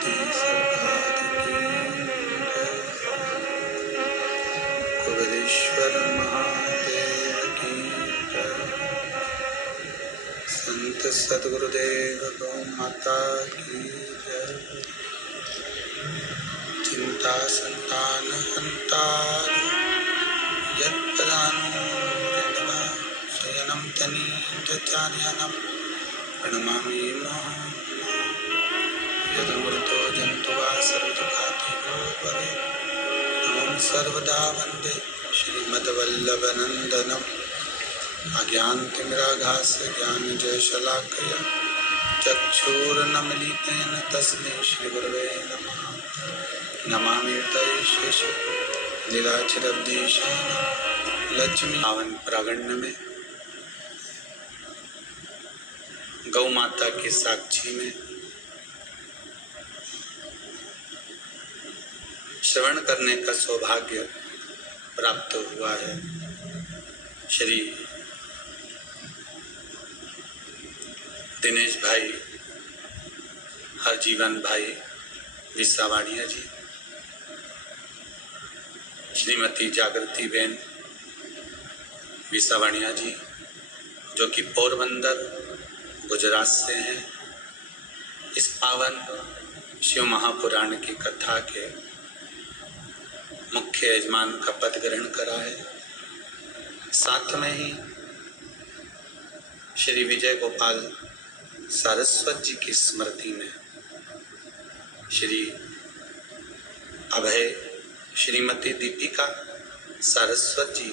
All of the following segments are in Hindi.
सती सरकार की जय। कुबेरेश्वर महादेव की जय। संत सद्गुरुदेव गौ माता की जय। चिंता संतान हंतारि यत्पदानु मुनिर्भव शयनं तनीन्द्रचार्याणां प्रणमामि मुहुर्मुहुः। यदमृतो जन्तुवा सर्वदुःखातिनो भवेत् नमं सर्वदा वन्दे श्रीमद्वल्लभनन्दनम्। अज्ञानतिमिराघास्य ज्ञानजयशलाकया चक्षुरुन्मीलितेन तस्मै श्रीगुरवे नमः। नमामि तैशेष लीलाचिरब्धीशेन लक्ष्मी। पावन प्रांगण में गौ माता की साक्षी में श्रवण करने का सौभाग्य प्राप्त हुआ है। श्री दिनेश भाई, हरजीवन भाई विसावाड़िया जी, श्रीमती जागृति बेन विसावाड़िया जी, जो कि पोरबंदर गुजरात से हैं, इस पावन शिव महापुराण की कथा के मुख्य यजमान का पद ग्रहण करा है। साथ में ही श्री विजय गोपाल सारस्वत जी की स्मृति में श्री अभय श्रीमती दीपिका सारस्वत जी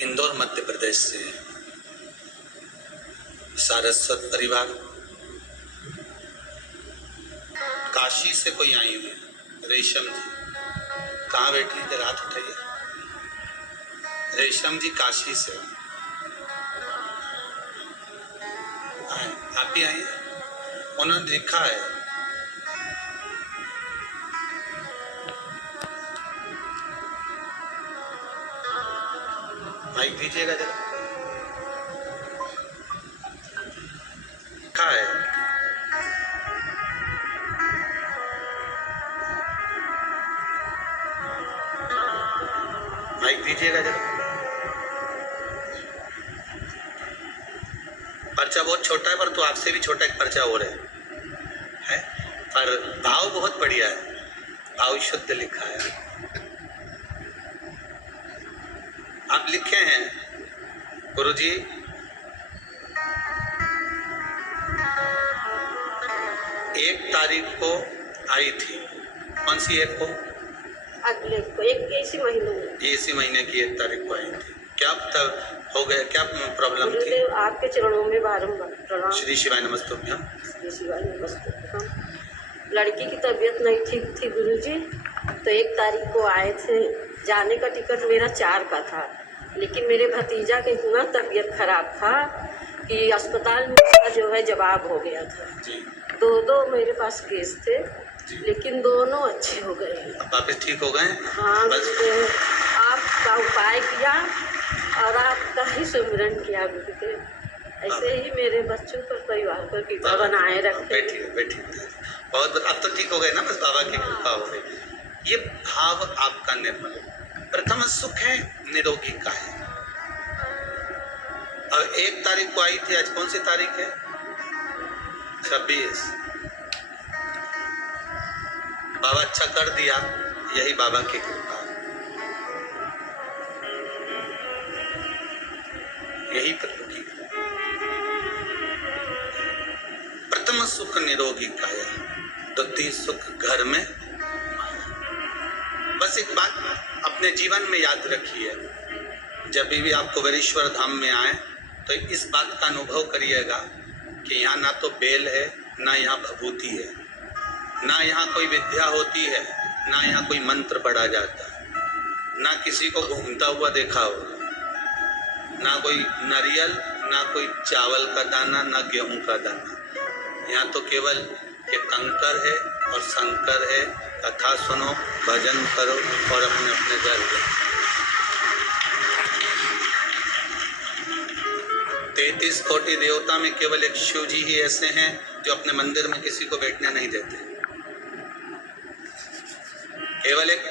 इंदौर मध्य प्रदेश से हैं। सारस्वत परिवार काशी से कोई आई हुई है। रेशम जी कहाँ बैठी थे? रात उठाइए। रेशम जी काशी से आए, आप ही आई। उन्होंने लिखा है माइक दीजिएगा जरा। लिखा है माइक दीजिएगा जरा। पर्चा बहुत छोटा है, पर तो आपसे भी छोटा एक पर्चा हो रहा है, पर भाव बहुत बढ़िया है, भाव शुद्ध लिखा है। आप लिखे हैं गुरुजी, एक तारीख को आई थी। कौन सी एक को? अगले को, इसी महीने में। इसी महीने की 1 तारीख को आई थी। क्या तब हो गया? क्या प्रॉब्लम थी? आपके चरणों में बारंबार प्रणाम। श्री शिवाय नमस्तुभ्यम। श्री शिवाय नमस्तुभ्यम। लड़की की तबीयत नहीं ठीक थी गुरुजी, तो 1 तारीख को आए थे। जाने का टिकट मेरा 4 का था, लेकिन मेरे भतीजा के इतना तबीयत खराब था कि अस्पताल में उसका जो है जवाब हो गया था। 2 मेरे पास केस थे, लेकिन दोनों अच्छे हो गए। वापस ठीक हो गए? हाँ, आपका उपाय किया और आपका ही सुमिरन किया गुरुदेव। ऐसे ही मेरे बच्चों पर, परिवार पर कृपा बनाए रखें। बैठिए। बहुत अब तो ठीक हो गए ना, बस बाबा की कृपा हो गई। ये भाव आपका निर्मल। प्रथम सुख है निरोगी का है। और 1 तारीख को आई थी, आज कौन सी तारीख है? 26। बाबा अच्छा कर दिया, यही बाबा की कृपा, यही प्रभु की कृपा। प्रथम सुख निरोगी काया, द्वितीय सुख घर में। बस एक बात अपने जीवन में याद रखिए, जब भी आप कुबेरेश्वर धाम में आए तो इस बात का अनुभव करिएगा कि यहाँ ना तो बेल है, ना यहाँ भभूति है, ना यहाँ कोई विद्या होती है, ना यहाँ कोई मंत्र पढ़ा जाता है, ना किसी को घूमता हुआ देखा होगा, ना कोई नारियल, ना कोई चावल का दाना, ना गेहूं का दाना। यहाँ तो केवल एक कंकर है और शंकर है। कथा सुनो, भजन करो और अपने अपने घर जाओ। 33 कोटि देवता में केवल एक शिव जी ही ऐसे हैं जो अपने मंदिर में किसी को बैठने नहीं देते। केवल एक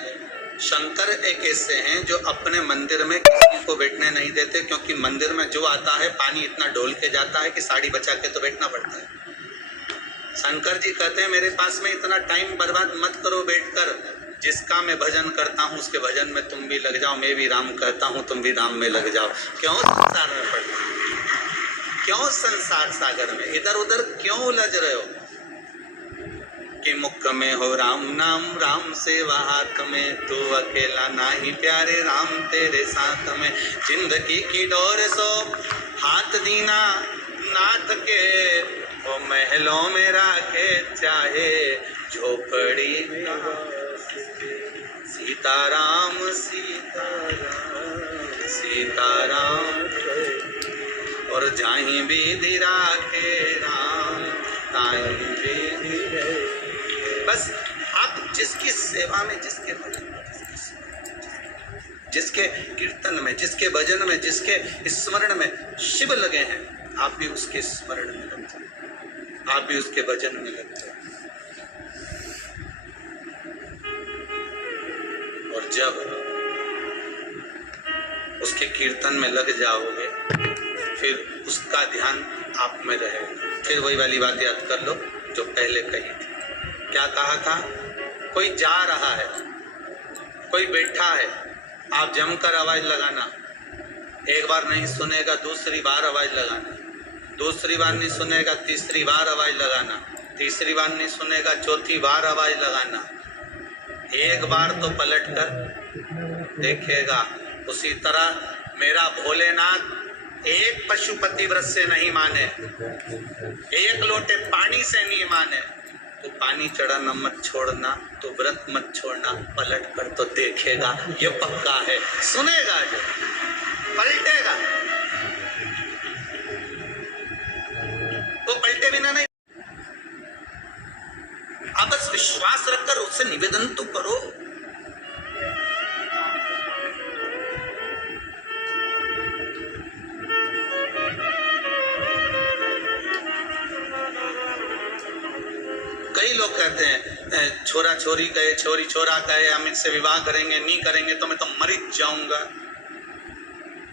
शंकर एक ऐसे हैं जो अपने मंदिर में किसी को बैठने नहीं देते, क्योंकि मंदिर में जो आता है पानी इतना डोल के जाता है कि साड़ी बचा के तो बैठना पड़ता है। शंकर जी कहते हैं मेरे पास में इतना टाइम बर्बाद मत करो बैठकर, जिसका मैं भजन करता हूँ उसके भजन में तुम भी लग जाओ, मैं भी राम कहता हूँ तुम भी राम में लग जाओ। क्यों संसार में पड़ना, क्यों संसार सागर में इधर उधर क्यों उलझ रहे हो? कि मुख में हो राम नाम, राम सेवा हाथ में, तू अकेला नाही प्यारे, राम तेरे साथ में। जिंदगी की डोर सो हाथ दीना नाथ के, वो महलों में राखे चाहे झोपड़ी में। सीताराम सीताराम सीताराम, और जाहीं विधि राखे राम, ताहीं विधि रहे। बस आप जिसकी सेवा में, जिसके भजन में, जिसके कीर्तन में, जिसके भजन में, जिसके स्मरण में शिव लगे हैं, आप भी उसके स्मरण में लग जाए, आप भी उसके भजन में लग जाए। और जब उसके कीर्तन में लग जाओगे फिर उसका ध्यान आप में रहेगा। फिर वही वाली बात याद कर लो जो पहले कही थी। क्या कहा था? कोई जा रहा है, कोई बैठा है, आप जमकर आवाज लगाना। एक बार नहीं सुनेगा दूसरी बार आवाज लगाना, दूसरी बार नहीं सुनेगा तीसरी बार आवाज लगाना, तीसरी बार नहीं सुनेगा चौथी बार आवाज लगाना। एक बार तो पलट कर देखेगा। उसी तरह मेरा भोलेनाथ एक पशुपति व्रत से नहीं माने, एक लोटे पानी से नहीं माने, तो पानी चढ़ाना मत छोड़ना, तो व्रत मत छोड़ना, पलट कर तो देखेगा। ये पक्का है, सुनेगा जो पलटेगा, वो पलटे बिना नहीं। आप बस विश्वास रखकर उससे निवेदन तो करो। कई लोग कहते हैं छोरा छोरी कहे, छोरी छोरा कहे, हम इनसे विवाह करेंगे, नहीं करेंगे तो मैं तो मर जाऊंगा,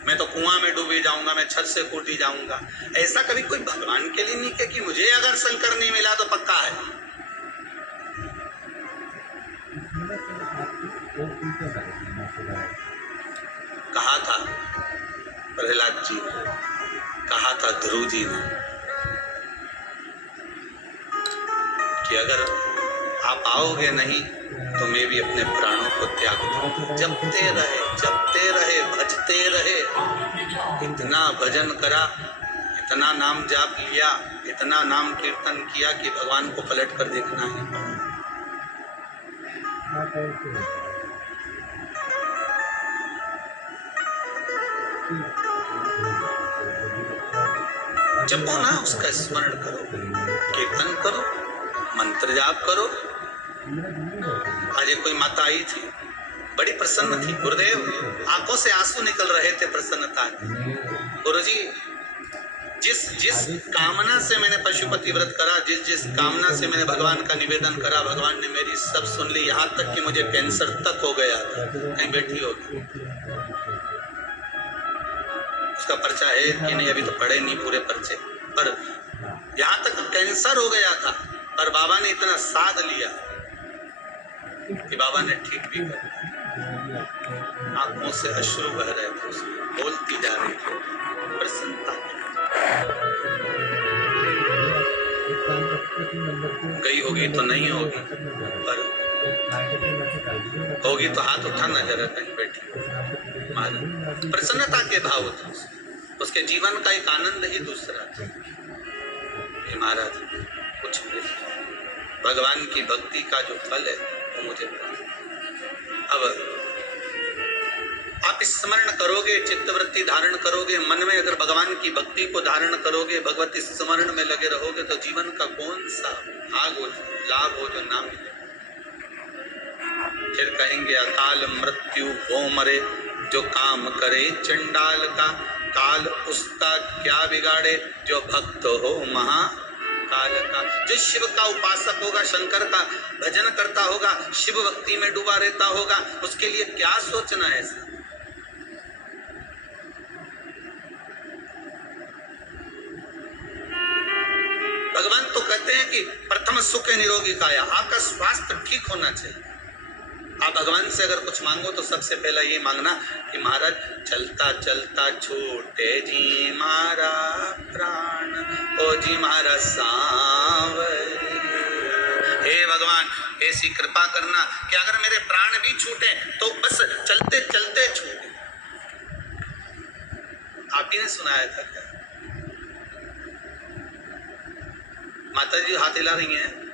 मैं तो कुआं में डूबी जाऊंगा, मैं छत से कूदी जाऊंगा। ऐसा कभी कोई भगवान के लिए नहीं कहे कि मुझे अगर शंकर नहीं मिला तो पक्का है। कहा था प्रहलाद जी ने, कहा था ध्रुव जी ने कि अगर आप आओगे नहीं तो मैं भी अपने प्राणों को त्याग दूं। जपते रहे भजते रहे, इतना भजन करा, इतना नाम जाप लिया, इतना नाम कीर्तन किया कि भगवान को पलट कर देखना ही पड़ा। जपो ना, उसका स्मरण करो, कीर्तन करो, मंत्र जाप करो। आज कोई माता आई थी, बड़ी प्रसन्न थी। गुरुदेव आंखों से आंसू निकल रहे थे प्रसन्नता। गुरुजी जिस कामना से मैंने पशुपति व्रत करा, जिस कामना से मैंने भगवान का निवेदन करा, भगवान ने मेरी सब सुन ली। यहाँ तक कि मुझे कैंसर तक हो गया था। कहीं बैठी होगी, उसका पर्चा है कि नहीं अभी तो पढ़े नहीं पूरे पर्चे, पर यहाँ तक कैंसर हो गया था, पर बाबा ने इतना साध लिया कि बाबा ने ठीक भी कर दिया। आंखों से अश्रु बह रहे थे, उसमें बोलती जा रही थी प्रसन्नता। गई होगी तो नहीं होगी, पर होगी तो हाथ उठाना जरा, कहीं बैठी मानो। प्रसन्नता के भाव था उसके जीवन का। एक आनंद ही दूसरा था कि महाराज कुछ मिले, भगवान की भक्ति का जो फल है वो मुझे मिला। अब आप स्मरण करोगे, चित्तवृत्ति धारण करोगे, मन में अगर भगवान की भक्ति को धारण करोगे, भगवती स्मरण में लगे रहोगे, तो जीवन का कौन सा भाग हो, लाभ हो जो ना मिले। फिर कहेंगे अकाल मृत्यु हो मरे, जो काम करे चंडाल का, काल उसका क्या बिगाड़े, जो भक्त हो महा काल का। जो शिव का उपासक होगा, शंकर का भजन करता होगा, शिव भक्ति में डूबा रहता होगा, उसके लिए क्या सोचना है ऐसा। भगवान तो कहते हैं कि प्रथम सुख निरोगी काया, आपका स्वास्थ्य ठीक होना चाहिए। आप भगवान से अगर कुछ मांगो तो सबसे पहला ये मांगना कि महाराज चलता चलता छूटे जी मारा प्राण, ओ जी मारा सांवरी। हे भगवान ऐसी कृपा करना कि अगर मेरे प्राण भी छूटे तो बस चलते चलते छूटे। आप ही ने सुनाया था क्या? माता जी हाथ हिला रही हैं।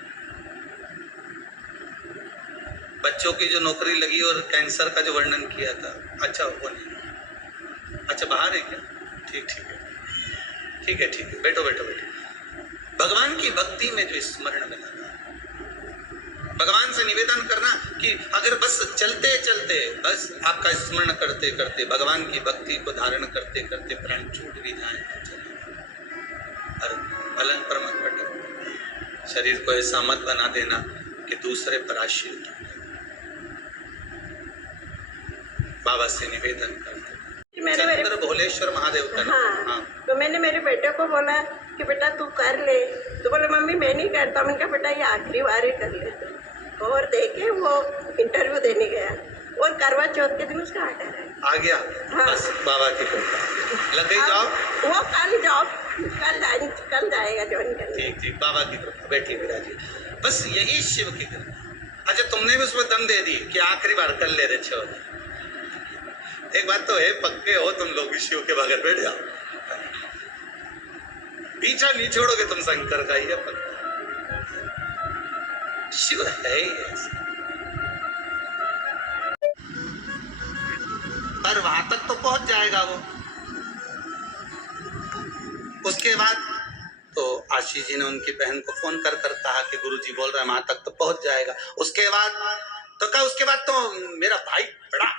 बच्चों की जो नौकरी लगी और कैंसर का जो वर्णन किया था, अच्छा वो नहीं, अच्छा बाहर है क्या? ठीक ठीक है, ठीक है, ठीक है, बैठो बैठो बैठो। भगवान की भक्ति में जो स्मरण में लगा, भगवान से निवेदन करना कि अगर बस चलते चलते, बस आपका स्मरण करते करते, भगवान की भक्ति को धारण करते करते प्राण छूट भी जाए तो चले, और पलंग पर मत भटक, शरीर को ऐसा मत बना देना कि दूसरे पर आश्रित हो। बाबा से निवेदन करते मेरे भोलेश्वर महादेव का। हाँ, तो मैंने मेरे बेटे को बोला कि बेटा तू कर ले, तो बोले मम्मी मैं नहीं करता। मैंने कहा बेटा ये आखिरी बार ही कर ले। और देखे वो इंटरव्यू देने गया और करवा चौथ के दिन उसका ऑर्डर है आ गया। हाँ। बस बाबा की कृपा लग गई जॉब। वो कल जाएगा ज्वाइन करने। ठीक ठीक, बाबा की कृपा। बैठिए विराजिए, बस यही शिव की कृपा। अच्छा तुमने भी उसमें दम दे दी कि आखिरी बार कर ले रहे छो। एक बात तो है, पक्के हो तुम लोग शिव के बगैर बैठ जाओ, पीछा नहीं छोड़ोगे तुम शंकर का, ये पक्का। शिव है ही ऐसा। पर वहां तक तो पहुंच जाएगा वो। उसके बाद तो आशीष जी ने उनकी बहन को फोन कर कर कहा कि गुरुजी बोल रहे हैं वहां तक तो पहुंच जाएगा। उसके बाद तो कहा उसके बाद तो मेरा भाई बड़ा,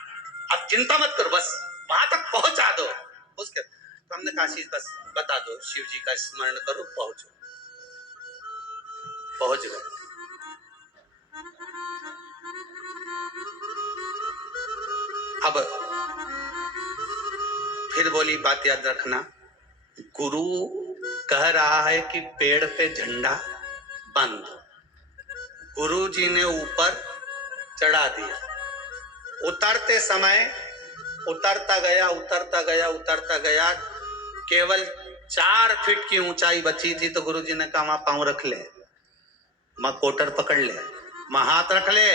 अब चिंता मत करो, बस वहां तक पहुंचा दो। उसके तो हमने कहा आशीष बस बता दो, शिव जी का स्मरण करो, पहुंचो। पहुंच गए। अब फिर बोली बात याद रखना, गुरु कह रहा है कि पेड़ पे झंडा बंद। गुरु जी ने ऊपर चढ़ा दिया। उतरते समय उतरता गया उतरता गया उतरता गया, केवल 4 फीट की ऊंचाई बची थी तो गुरु जी ने कहा वहां पांव रख ले, मां कोटर पकड़ ले, मां हाथ रख ले।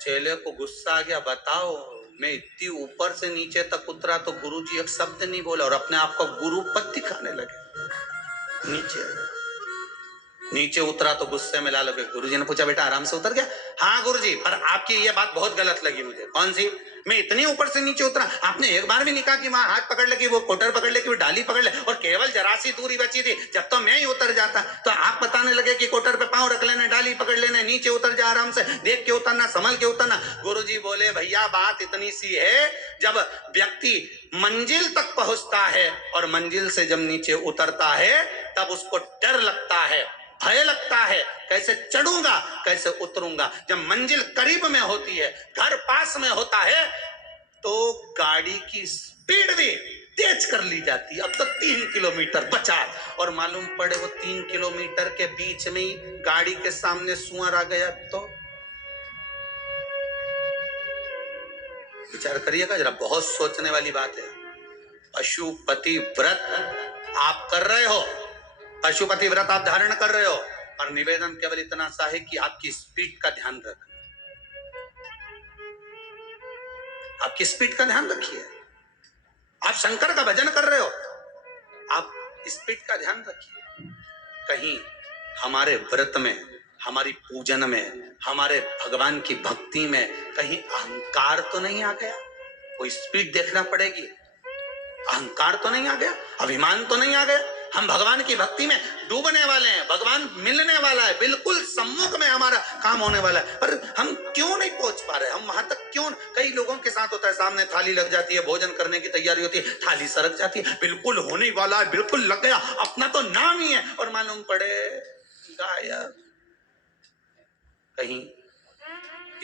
चेले को गुस्सा आ गया, बताओ मैं इतनी ऊपर से नीचे तक उतरा तो गुरुजी एक शब्द नहीं बोला और अपने आप को गुरु पद दिखाने लगे। नीचे उतरा तो गुस्से में ला लगे। गुरुजी ने पूछा बेटा आराम से उतर गया? हाँ गुरुजी, पर आपकी ये बात बहुत गलत लगी मुझे। कौन सी? मैं इतनी ऊपर से नीचे उतरा, आपने एक बार भी नहीं कहा कि वहां हाथ पकड़ ले, कि वो कोटर पकड़ ले, कि वो डाली पकड़ ले, और केवल जरा सी दूरी बची थी। जब तो मैं ही उतर जाता तो आप बताने लगे कि कोटर पे पांव रख लेना, डाली पकड़ लेना, नीचे उतर जा आराम से, देख के उतरना, संभल के उतरना। गुरुजी बोले भैया बात इतनी सी है, जब व्यक्ति मंजिल तक पहुंचता है और मंजिल से जब नीचे उतरता है तब उसको डर लगता है, भय लगता है, कैसे चढ़ूंगा कैसे उतरूंगा। जब मंजिल करीब में होती है, घर पास में होता है, तो गाड़ी की स्पीड भी तेज कर ली जाती है। अब तो 3 किलोमीटर बचा और मालूम पड़े वो 3 किलोमीटर के बीच में ही गाड़ी के सामने सुअर आ गया तो विचार करिएगा जरा, बहुत सोचने वाली बात है। पशुपति व्रत आप कर रहे हो, पशुपति व्रत आप धारण कर रहे हो, और निवेदन केवल इतना सा है कि आपकी स्पीड का ध्यान रखना, आपकी स्पीड का ध्यान रखिए। आप शंकर का भजन कर रहे हो, आप स्पीड का ध्यान रखिए। कहीं हमारे व्रत में, हमारी पूजन में, हमारे भगवान की भक्ति में कहीं अहंकार तो नहीं आ गया? वो स्पीड देखना पड़ेगी। अहंकार तो नहीं आ गया, अभिमान तो नहीं आ गया? हम भगवान की भक्ति में डूबने वाले हैं, भगवान मिलने वाला है, बिल्कुल सम्मुख में हमारा काम होने वाला है, पर हम क्यों नहीं पहुंच पा रहे? हम वहां तक क्यों? कई लोगों के साथ होता है, सामने थाली लग जाती है, भोजन करने की तैयारी होती है, थाली सरक जाती है, बिल्कुल होने वाला है, बिल्कुल लग गया, अपना तो नाम ही है, और मालूम पड़े गायब। कहीं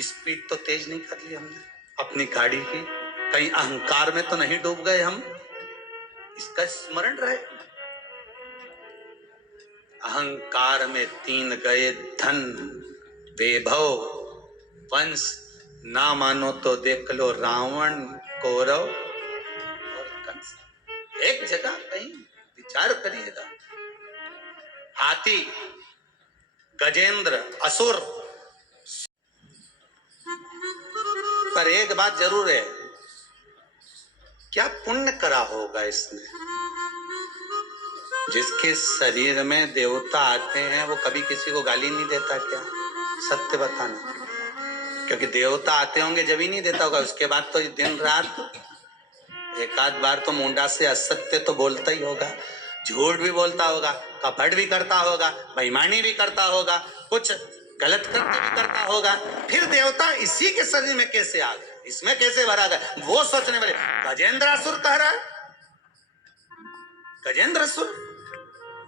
स्पीड तो तेज नहीं कर ली हमने अपनी गाड़ी की? कहीं अहंकार में तो नहीं डूब गए हम? इसका स्मरण रहे। अहंकार में तीन गए धन, वैभव, वंश, ना मानो तो देख लो रावण, कौरव और कंस। एक जगह कहीं विचार करिएगा। हाथी, गजेंद्र, असुर, पर एक बात जरूर है, क्या पुण्य करा होगा इसने? जिसके शरीर में देवता आते हैं वो कभी किसी को गाली नहीं देता क्या? सत्य बताना, क्योंकि देवता आते होंगे जब ही नहीं देता होगा, उसके बाद तो दिन रात एक आध बार तो मुंडा से असत्य तो बोलता ही होगा, झूठ भी बोलता होगा, कपट भी करता होगा, बेईमानी भी करता होगा, कुछ गलत कृत्य भी करता होगा। फिर देवता इसी के शरीर में कैसे आ गए, इसमें कैसे भरा गया? वो सोचने वाले गजेंद्रासुर कह रहा है, गजेंद्रासुर।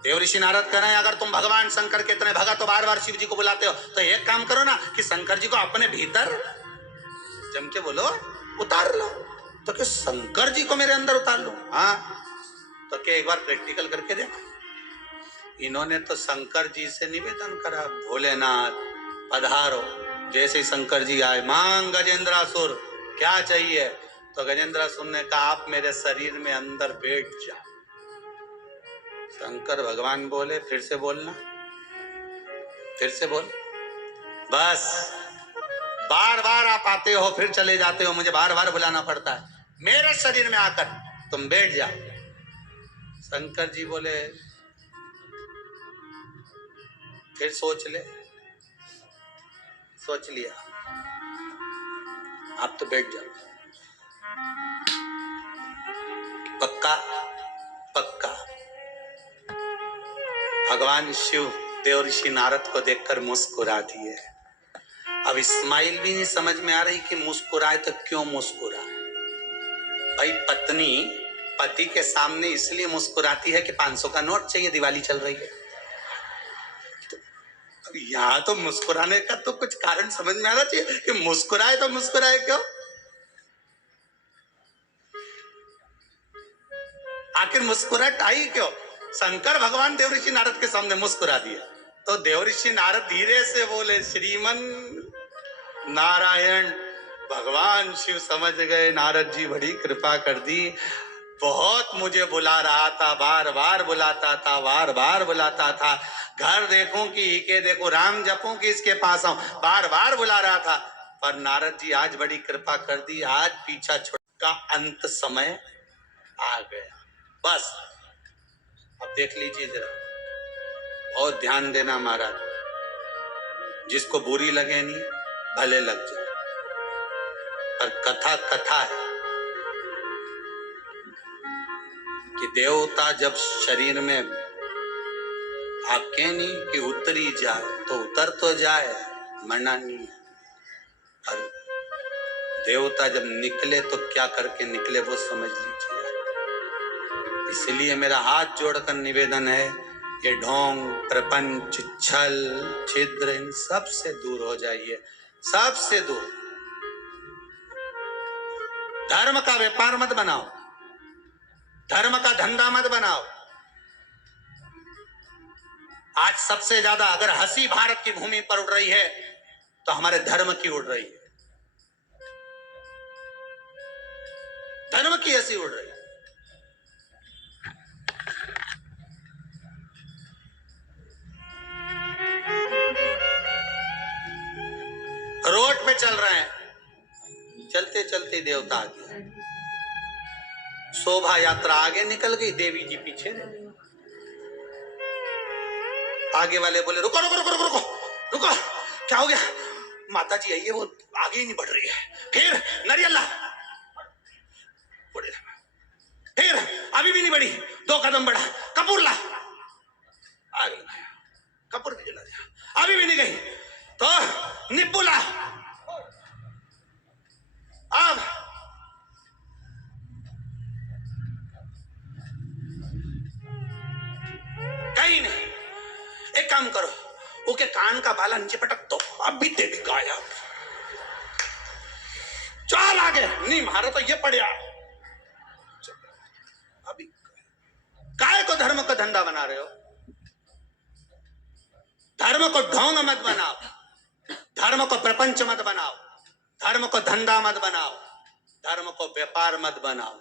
देव ऋषि नारद कह रहे हैं, अगर तुम भगवान शंकर के इतने भगत तो बार बार शिव जी को बुलाते हो, तो एक काम करो ना कि शंकर जी को अपने भीतर जम के बोलो उतार लो। तो क्या शंकर जी को मेरे अंदर उतार लो? हाँ, तो क्या एक बार प्रैक्टिकल करके देखो। इन्होंने तो शंकर जी से निवेदन करा, भोलेनाथ पधारो। जैसे शंकर जी आए, मांग गजेंद्रासुर क्या चाहिए? तो गजेंद्रासुर ने कहा, आप मेरे शरीर में अंदर बैठ जाओ। शंकर भगवान बोले, फिर से बोलना, फिर से बोल। बस बार बार आप आते हो फिर चले जाते हो, मुझे बार बार बुलाना पड़ता है, मेरे शरीर में आकर तुम बैठ जाओ। शंकर जी बोले, फिर सोच ले। सोच लिया, आप तो बैठ जाओ। पक्का? पक्का। भगवान शिव देव ऋषि नारद को देखकर मुस्कुरा दिए। अब स्माइल भी नहीं समझ में आ रही कि मुस्कुराए तो क्यों मुस्कुराए। भाई पत्नी पति के सामने इसलिए मुस्कुराती है कि 500 का नोट चाहिए, दिवाली चल रही है। तो यहाँ तो मुस्कुराने का तो कुछ कारण समझ में आना चाहिए कि मुस्कुराए तो मुस्कुराए क्यों? आखिर मुस्कुराहट आई क्यों? शंकर भगवान देव ऋषि नारद के सामने मुस्कुरा दिया तो देव ऋषि नारद धीरे से बोले, श्रीमन नारायण। भगवान शिव समझ गए, नारद जी बड़ी कृपा कर दी, बहुत मुझे बुला रहा था, बार बार बुलाता था, बार बार बुलाता था, घर देखूं कि के देखूं, राम जपूं कि इसके पास आऊं, बार बार बुला रहा था, पर नारद जी आज बड़ी कृपा कर दी, आज पीछा छोड़ का अंत समय आ गया। बस अब देख लीजिए जरा, और ध्यान देना महाराज, जिसको बुरी लगे नहीं भले लग जाए, पर कथा कथा है कि देवता जब शरीर में आपके नहीं कि उतरी जाए तो उतर तो जाए, मरना नहीं है। और देवता जब निकले तो क्या करके निकले वो समझ लीजिए। इसलिए मेरा हाथ जोड़कर निवेदन है, ये ढोंग, प्रपंच, छल, छिद्र, इन सब से दूर हो जाइए, सबसे दूर। धर्म का व्यापार मत बनाओ, धर्म का धंधा मत बनाओ। आज सबसे ज्यादा अगर हंसी भारत की भूमि पर उड़ रही है तो हमारे धर्म की उड़ रही है, धर्म की हंसी उड़ रही है। रोड पे चल रहे हैं, चलते चलते देवता आ गया, शोभा यात्रा आगे निकल गई, देवी जी पीछे। आगे वाले बोले, रुको रुको रुको रुको रुको रुको, क्या हो गया? माता जी आई है, वो आगे ही नहीं बढ़ रही है। फिर नरियल्ला, फिर अभी भी नहीं बढ़ी, 2 कदम बढ़ा, कपूर ला, आग लगाया, कपूर भी जला दिया, अभी भी नहीं गई तो निपुला अब कहीं नहीं। एक काम करो, ओके कान का बाला नीचे पटक दो, अभी देवी गायब। चल आगे, नहीं मारो तो ये पड़िया। अभी काय को धर्म का धंधा बना रहे हो? धर्म को ढोंग मत बनाओ, धर्म को प्रपंच मत बनाओ, धर्म को धंधा मत बनाओ, धर्म को व्यापार मत बनाओ।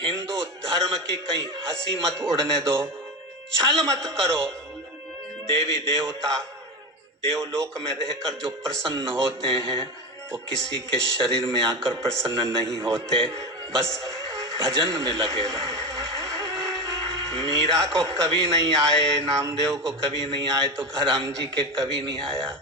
हिंदू धर्म की कहीं हंसी मत उड़ने दो, छल मत करो। देवी देवता देवलोक में रहकर जो प्रसन्न होते हैं वो किसी के शरीर में आकर प्रसन्न नहीं होते, बस भजन में लगे रहो। मीरा को कभी नहीं आए, नामदेव को कभी नहीं आए, तो घराम जी के कभी नहीं आया।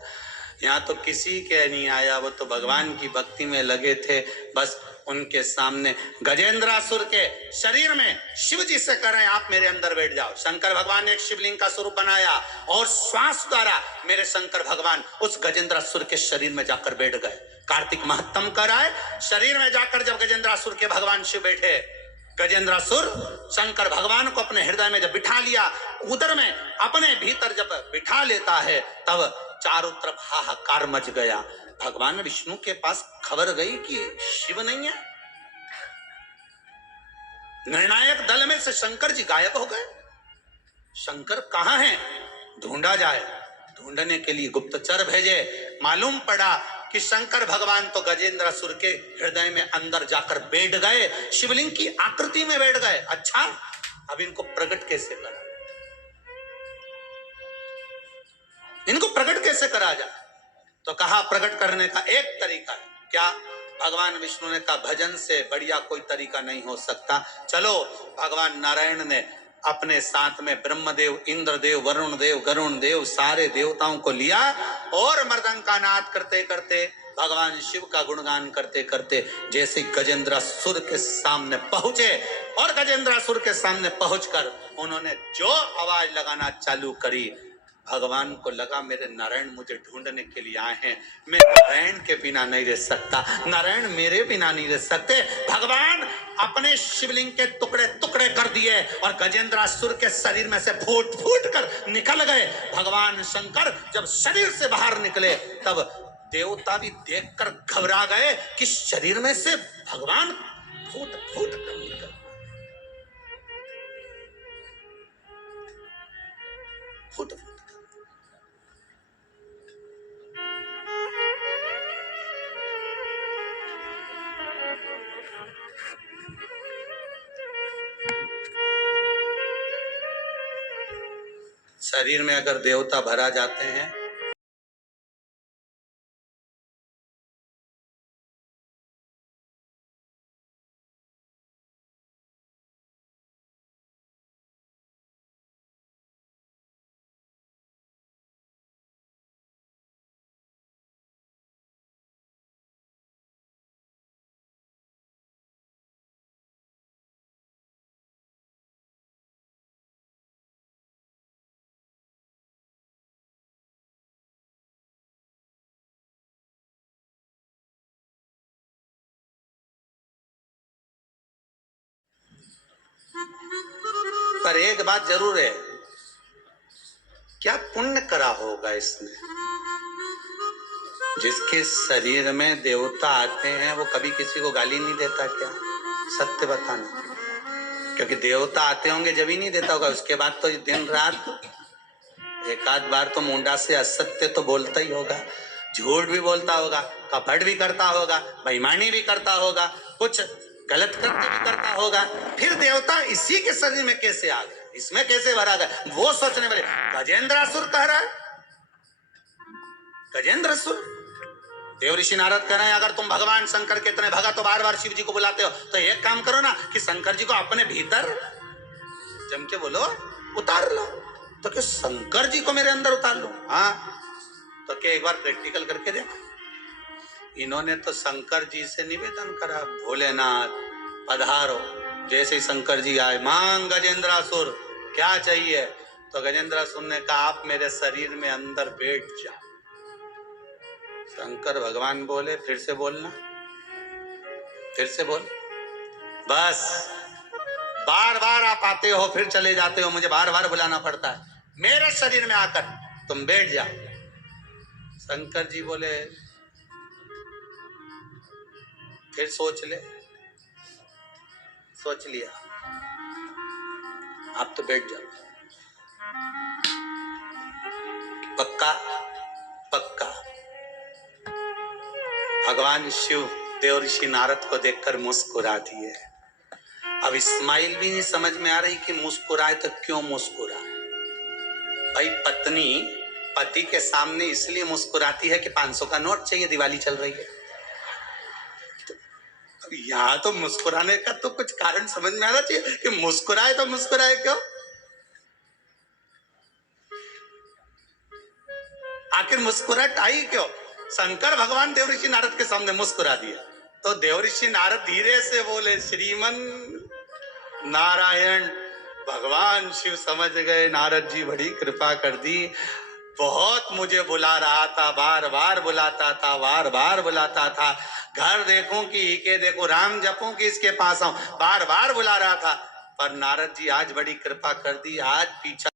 यहाँ तो किसी के नहीं आया, वो तो भगवान की भक्ति में लगे थे। बस उनके सामने गजेंद्रासुर के शरीर में शिव जी से करें आप मेरे अंदर बैठ जाओ। शंकर भगवान ने एक शिवलिंग का स्वरूप बनाया और श्वास द्वारा मेरे शंकर भगवान उस गजेंद्रासुर के शरीर में जाकर बैठ गए। कार्तिक महत्तम कराए, शरीर में जाकर जब गजेंद्रासुर के भगवान शिव बैठे, गजेंद्रासुर शंकर भगवान को अपने हृदय में जब बिठा लिया, उदर में अपने भीतर जब बिठा लेता है, तब चारों तरफ हाहाकार मच गया। भगवान विष्णु के पास खबर गई कि शिव नहीं है। निर्णायक दल में से शंकर जी गायब हो गए। शंकर कहां हैं? ढूंढा जाए। ढूंढने के लिए गुप्तचर भेजे। मालूम पड़ा कि शंकर भगवान तो गजेंद्रासुर के हृदय में अंदर जाकर बैठ गए, शिवलिंग की आकृति में बैठ गए। अच्छा, अब इनको प्रकट कैसे करा? इनको प्रकट कैसे करा जाए? तो कहा प्रकट करने का एक तरीका है। क्या? भगवान विष्णु ने कहा भजन से बढ़िया कोई तरीका नहीं हो सकता। चलो, भगवान नारायण ने अपने साथ में ब्रह्मदेव, इंद्रदेव, वरुण देव, गरुण देव, सारे देवताओं को लिया और मृदंग का नाद करते करते, भगवान शिव का गुणगान करते करते जैसे गजेंद्रासुर के सामने पहुंचे, और गजेंद्रासुर के सामने पहुंचकर उन्होंने जो आवाज लगाना चालू करी, भगवान को लगा मेरे नारायण मुझे ढूंढने के लिए आए हैं, मैं नारायण के बिना नहीं रह सकता, नारायण मेरे बिना नहीं रह सकते। भगवान अपने शिवलिंग के टुकड़े टुकड़े कर दिए और गजेंद्रासुर के शरीर में से फूट फूट कर निकल गए। भगवान शंकर जब शरीर से बाहर निकले, तब देवता भी देखकर घबरा गए कि शरीर में से भगवान फूट फूट कर निकल। फूट फूट शरीर में अगर देवता भरा जाते हैं, पर एक बात जरूर है, क्या पुण्य करा होगा इसने? जिसके शरीर में देवता आते हैं वो कभी किसी को गाली नहीं देता क्या? सत्य बताना, क्योंकि देवता आते होंगे जब ही नहीं देता होगा, उसके बाद तो दिन रात एक आध बार तो मुंडा से असत्य तो बोलता ही होगा, झूठ भी बोलता होगा, कपट भी करता होगा, बेईमानी भी करता होगा, कुछ गलत कृत्य भी करता होगा। फिर देवता इसी के शरीर में कैसे आ गए, इसमें कैसे भरा गया? वो सोचने वाले गजेंद्रासुर कह रहा है। गजेंद्रासुर, देव ऋषि नारद कह रहे हैं अगर तुम भगवान शंकर के इतने भगत तो बार बार शिव जी को बुलाते हो, तो एक काम करो ना कि शंकर जी को अपने भीतर जम के बोलो उतार लो। तो क्या शंकर जी को मेरे अंदर उतार लो? हाँ, तो क्या एक बार प्रैक्टिकल करके देखो। इन्होंने तो शंकर जी से निवेदन करा, भोलेनाथ पधारो। जैसे शंकर जी आए, मांग गजेंद्रासुर क्या चाहिए? तो गजेंद्र सुन ने कहा आप मेरे शरीर में अंदर बैठ जाओ। शंकर भगवान बोले फिर से बोलना, फिर से बोल। बस बार बार आप आते हो फिर चले जाते हो, मुझे बार बार बुलाना पड़ता है। मेरे शरीर में आकर तुम बैठ जाओ। शंकर जी बोले फिर सोच ले। सोच लिया, आप तो बैठ जाओ। पक्का पक्का। भगवान शिव देव ऋषि नारद को देखकर मुस्कुरा दिए। अब इस्माइल भी नहीं समझ में आ रही कि मुस्कुराए तो क्यों मुस्कुराए। भाई पत्नी पति के सामने इसलिए मुस्कुराती है कि 500 का नोट चाहिए, दिवाली चल रही है। तो अब यहाँ तो मुस्कुराने का तो कुछ कारण समझ में आना चाहिए कि मुस्कुराए तो मुस्कुराए क्यों। आखिर मुस्कुराहट आई क्यों। शंकर भगवान देवऋषि नारद के सामने मुस्कुरा दिया तो देवऋषि नारद धीरे से बोले श्रीमन नारायण। भगवान शिव समझ गए नारद जी बड़ी कृपा कर दी, बहुत मुझे बुला रहा था, बार बार बुलाता था, बार बार बुलाता था। घर देखूं कि के देखो, राम जपूं कि इसके पास आऊं, बार बार बुला रहा था। पर नारद जी आज बड़ी कृपा कर दी, आज पीछा